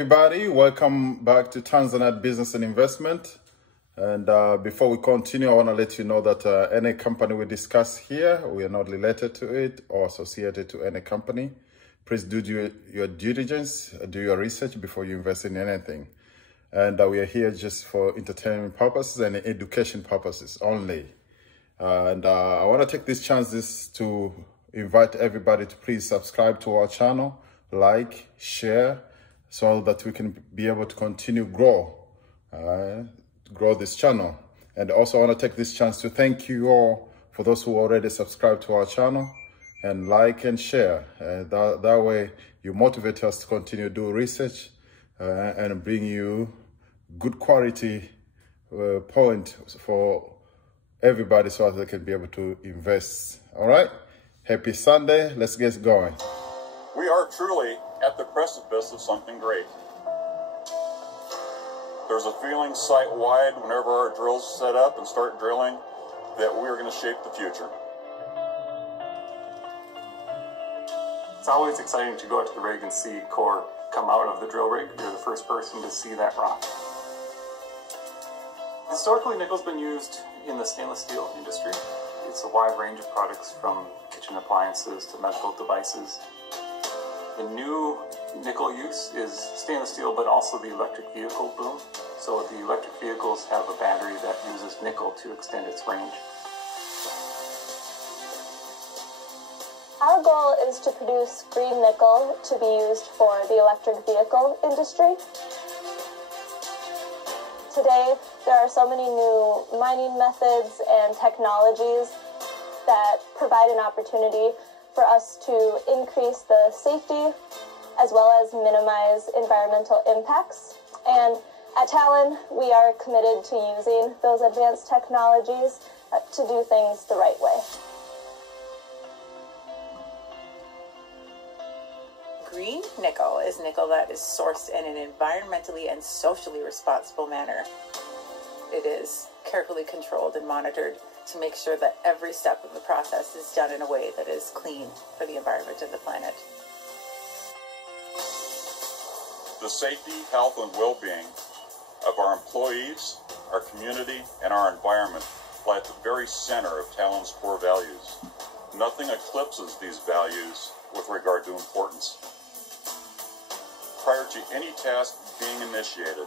everybody, welcome back to Tanzanite Business and Investment. And before we continue, I want to let you know that any company we discuss here, we are not related to it or associated to any company. Please do your due diligence, do your research before you invest in anything. And we are here just for entertainment purposes and education purposes only. I want to take this chance to invite everybody to please subscribe to our channel, like, share, so that we can be able to continue grow this channel. And also I want to take this chance to thank you all for those who already subscribe to our channel and like and share. That way you motivate us to continue to do research and bring you good quality point for everybody so that they can be able to invest. All right, happy Sunday. Let's get going. We are truly at the precipice of something great. There's a feeling site-wide whenever our drills set up and start drilling that we are going to shape the future. It's always exciting to go out to the rig and see core come out of the drill rig. You're the first person to see that rock. Historically, nickel's been used in the stainless steel industry. It's a wide range of products from kitchen appliances to medical devices. The new nickel use is stainless steel, but also the electric vehicle boom. So the electric vehicles have a battery that uses nickel to extend its range. Our goal is to produce green nickel to be used for the electric vehicle industry. Today, there are so many new mining methods and technologies that provide an opportunity for us to increase the safety as well as minimize environmental impacts. And at Talon, we are committed to using those advanced technologies to do things the right way. Green nickel is nickel that is sourced in an environmentally and socially responsible manner. It is carefully controlled and monitored to make sure that every step of the process is done in a way that is clean for the environment and the planet. The safety, health, and well-being of our employees, our community, and our environment lie at the very center of Talon's core values. Nothing eclipses these values with regard to importance. Prior to any task being initiated,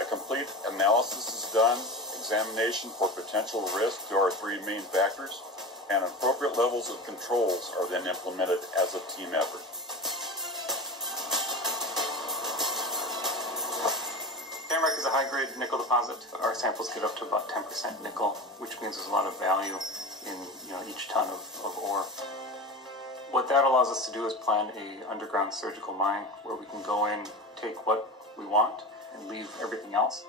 a complete analysis is done, examination for potential risk to our three main factors, and appropriate levels of controls are then implemented as a team effort. Tamarack is a high-grade nickel deposit. Our samples get up to about 10% nickel, which means there's a lot of value in each ton of ore. What that allows us to do is plan an underground surgical mine where we can go in, take what we want, and leave everything else.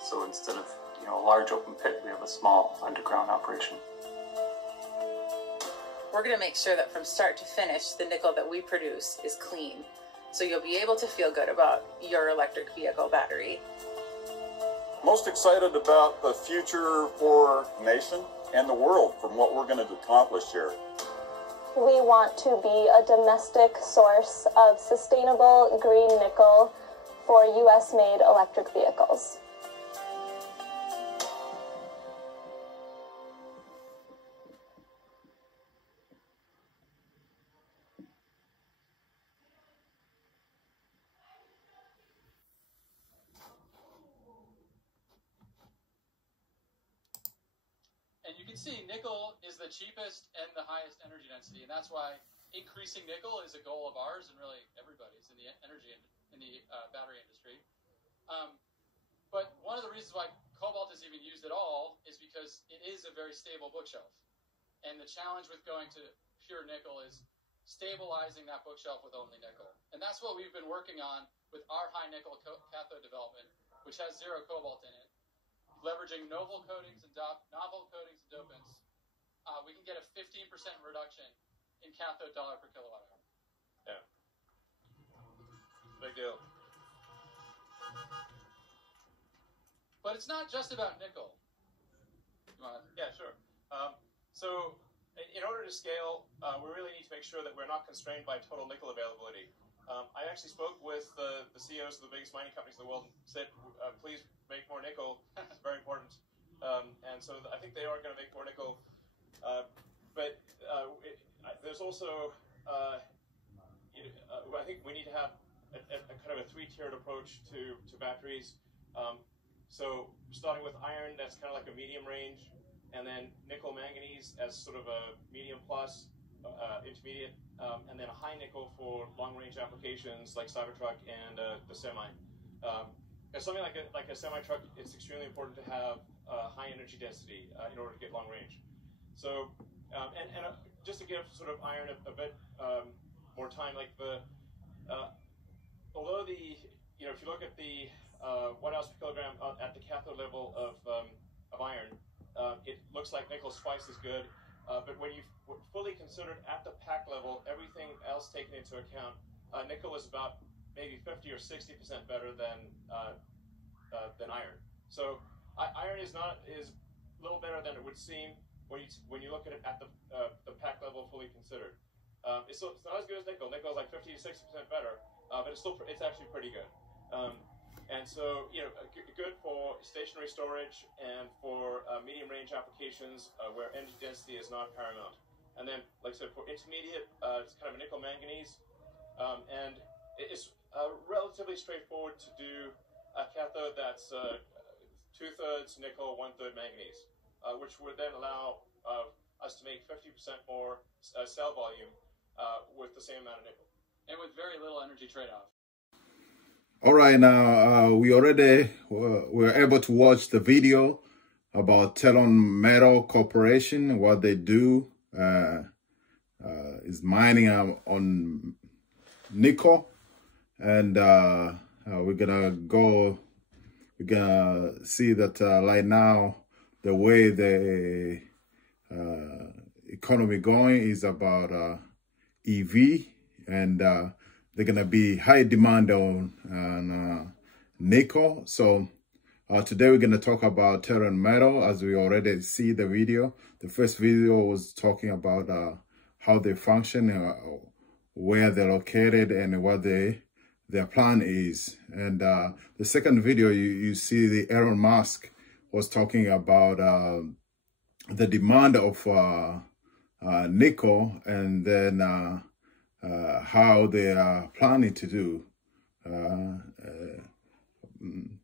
So instead of a large open pit, we have a small underground operation. We're going to make sure that from start to finish, the nickel that we produce is clean. So you'll be able to feel good about your electric vehicle battery. Most excited about the future for the nation and the world from what we're going to accomplish here. We want to be a domestic source of sustainable green nickel for US-made electric vehicles. And you can see nickel is the cheapest and the highest energy density, and that's why increasing nickel is a goal of ours and really everybody's in the battery industry. But one of the reasons why cobalt is even used at all is because it is a very stable bookshelf. And the challenge with going to pure nickel is stabilizing that bookshelf with only nickel. And that's what we've been working on with our high nickel cathode development, which has zero cobalt in it. Leveraging novel coatings and dopants, we can get a 15% reduction in cathode dollar per kilowatt hour. Yeah. Big deal. But it's not just about nickel. Yeah, sure. So in order to scale, we really need to make sure that we're not constrained by total nickel availability. I actually spoke with the CEOs of the biggest mining companies in the world and said, please make more nickel. It's very important. And so I think they are going to make more nickel. There's also, I think we need to have a kind of a three-tiered approach to batteries. So starting with iron, that's kind of like a medium range, and then nickel manganese as sort of a medium plus, intermediate, and then a high nickel for long-range applications like Cybertruck and the semi. As something like a semi-truck, it's extremely important to have high energy density in order to get long range. So, just to give sort of iron a bit more time, like although if you look at the 1 ounce per kilogram at the cathode level of iron, it looks like nickel's twice as good. But when you fully considered at the pack level, everything else taken into account, nickel is about maybe 50 or 60% better than iron. So iron is a little better than it would seem when you look at it at the pack level fully considered. It's not as good as nickel. Nickel is like 50 to 60% better, but it's actually pretty good. And so, good for stationary storage and for medium range applications where energy density is not paramount. And then, like I said, for intermediate, it's kind of a nickel manganese. And it's relatively straightforward to do a cathode that's 2/3 nickel, 1/3 manganese, which would then allow us to make 50% more cell volume with the same amount of nickel. And with very little energy trade-off. All right, now we already were able to watch the video about Tloff Metal Corporation. What they do is mining on nickel, and we're gonna see that right now the way the economy going is about EV, and they're going to be high demand on nickel. So today we're going to talk about Tloff Metal, as we already see the video. The first video was talking about how they function, where they're located, and what their plan is. And the second video, you see the Elon Musk was talking about the demand of nickel, and then how they are planning to do.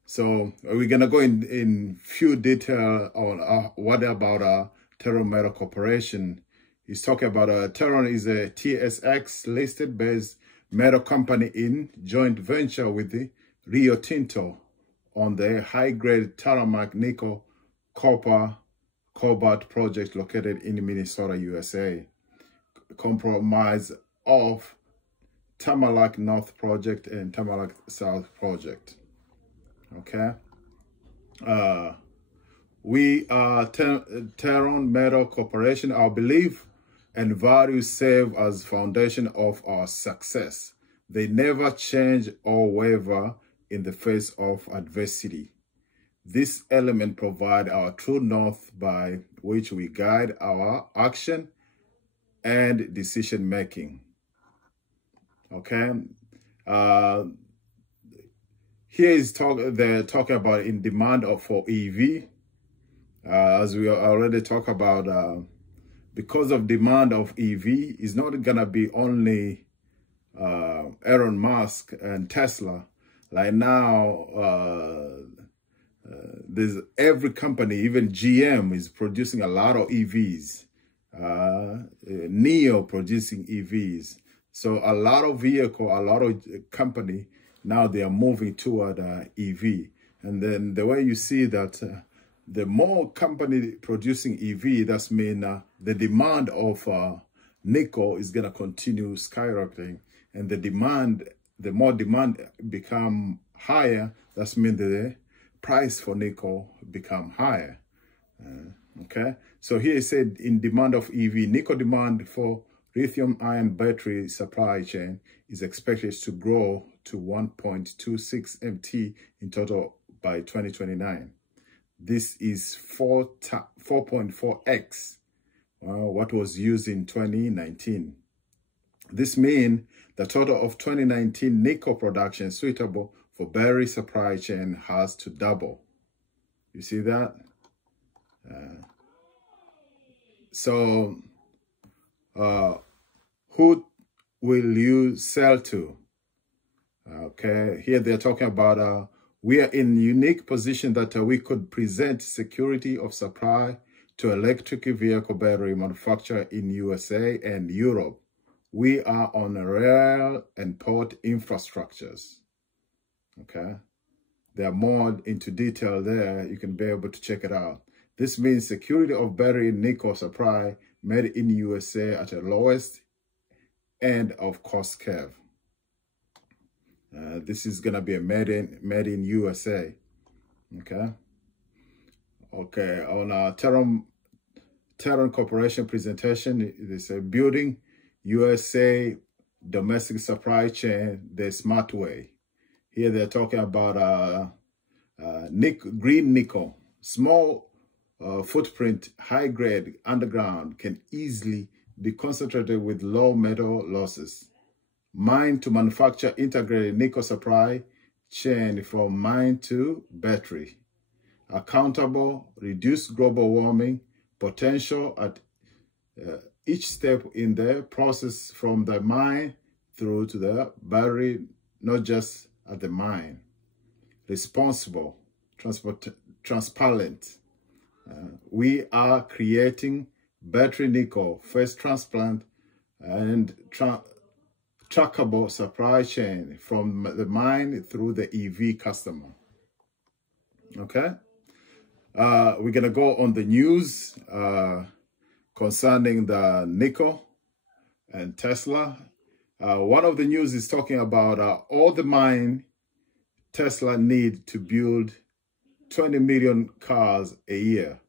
So we're gonna go in few detail on what about Tloff Metal Corporation. He's talking about Tloff is a TSX listed based metal company in joint venture with the Rio Tinto on the high-grade Talomac nickel copper cobalt project located in Minnesota, USA. Compromise of Tamarack North project and Tamarack South project. Okay. We are Tloff Metal Corporation. Our belief and values serve as foundation of our success. They never change or waver in the face of adversity. This element provide our true north by which we guide our action and decision making. Okay. Here is they're talking about in demand for EV. As we already talked about, because of demand of EV, it's not gonna be only Elon Musk and Tesla. Like now, there's every company, even GM is producing a lot of EVs. NIO producing EVs. So a lot of a lot of company, now they are moving toward EV. And then the way you see that the more company producing EV, that's mean the demand of nickel is going to continue skyrocketing. And the more demand become higher, that's mean the price for nickel become higher. Okay, so here it said in demand of EV, nickel demand for lithium-ion battery supply chain is expected to grow to 1.26 MT in total by 2029. This is 4.4x what was used in 2019. This means The total of 2019 nickel production suitable for battery supply chain has to double. You see that? Who will you sell to? Okay, here they're talking about we are in unique position that we could present security of supply to electric vehicle battery manufacturer in USA and Europe. We are on rail and port infrastructures. Okay, there are more into detail there. You can be able to check it out. This means security of battery nickel supply made in USA at the lowest end of cost curve. This is gonna be a made in USA. Okay. Okay. On our Terran Corporation presentation, they say building USA domestic supply chain the smart way. Here they're talking about green nickel, small footprint, high grade underground, can easily be concentrated with low metal losses. Mine to manufacture integrated nickel supply chain from mine to battery. Accountable, reduce global warming potential at each step in the process from the mine through to the battery, not just at the mine. Responsible, transparent. We are creating battery nickel, first transplant and trackable supply chain from the mine through the EV customer. Okay. We're going to go on the news concerning the nickel and Tesla. One of the news is talking about all the mine Tesla need to build 20 million cars a year.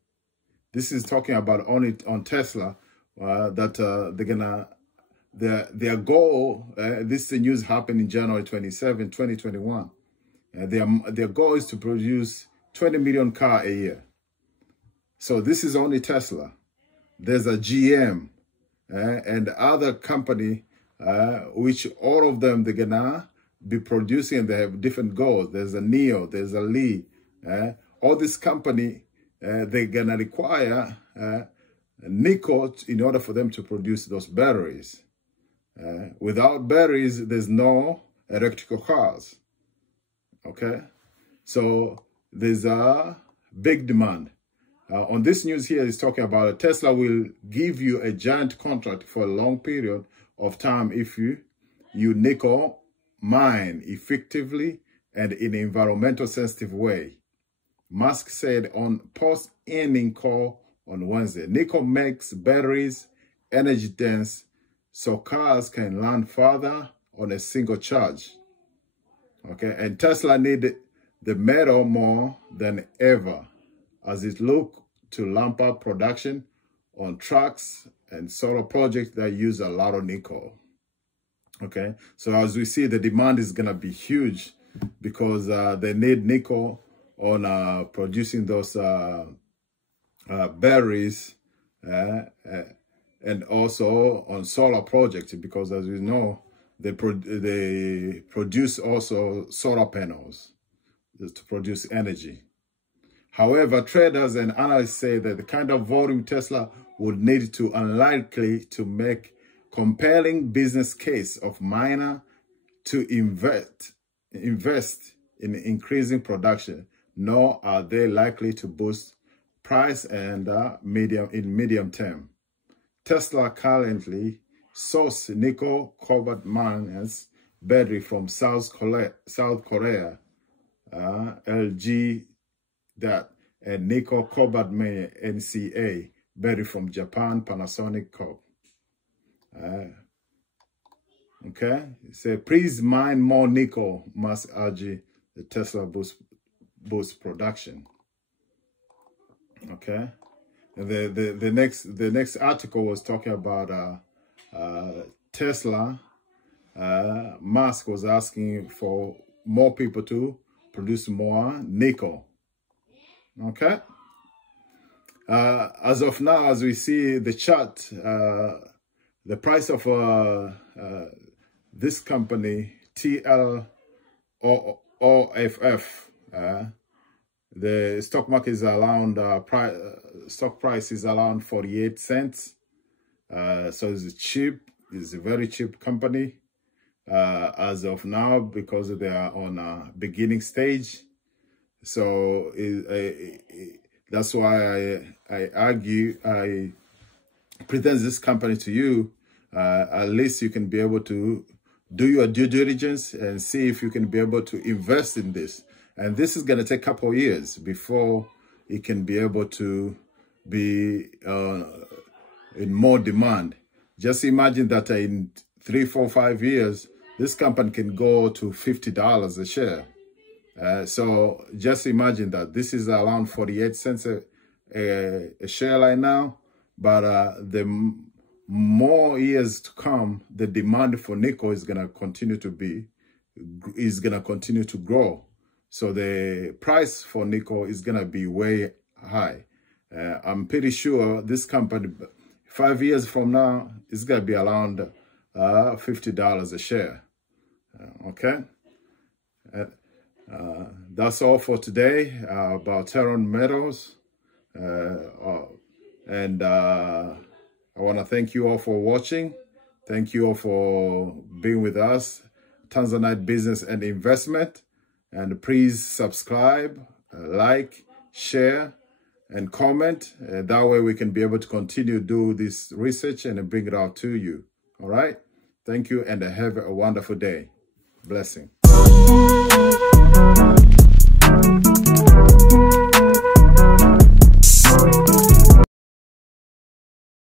This is talking about only on Tesla that they're gonna their goal. This news happened in January 27, 2021. Their goal is to produce 20 million cars a year. So this is only Tesla. There's a GM and other company which all of them they're gonna be producing, and they have different goals. There's a NIO, there's a Li. All this company they're gonna require nickel in order for them to produce those batteries. Without batteries, there's no electrical cars. Okay, so there's a big demand. On this news here is talking about Tesla will give you a giant contract for a long period of time if you nickel mine effectively and in an environmental sensitive way. Musk said on post-earnings call on Wednesday, nickel makes batteries energy dense so cars can land farther on a single charge. Okay, and Tesla needed the metal more than ever as it looked to ramp up production on trucks and solar projects that use a lot of nickel. Okay, so as we see, the demand is going to be huge because they need nickel on producing those batteries and also on solar projects, because as we know, they produce also solar panels to produce energy. However, traders and analysts say that the kind of volume Tesla would need to unlikely to make compelling business case of miner to invest in increasing production, nor are they likely to boost price and medium term. Tesla currently source nickel cobalt miners battery from South Korea, LG that, and nickel cobalt NCA battery from Japan, Panasonic Corp. Okay, so please mine more nickel, Musk urge the Tesla boost production. Okay, and the next article was talking about Tesla. Musk was asking for more people to produce more nickel. Okay. As of now, as we see the chart, the price of this company, Tloff, the stock market is around, stock price is around 48 cents. So it's cheap. It's a very cheap company as of now, because they are on a beginning stage. So that's why I present this company to you. At least you can be able to do your due diligence and see if you can be able to invest in this. And this is going to take a couple of years before it can be able to be in more demand. Just imagine that in 3, 4, 5 years, this company can go to $50 a share. So just imagine that this is around 48 cents a share right now. But the more years to come, the demand for nickel is going to continue to grow. So the price for nickel is going to be way high. I'm pretty sure this company, 5 years from now, is going to be around $50 a share. Okay? That's all for today about Terran Metals. And I want to thank you all for watching. Thank you all for being with us, Tanzanite Business and Investment. And please subscribe, like, share, and comment. That way we can be able to continue to do this research and bring it out to you. All right? Thank you, and have a wonderful day. Blessing.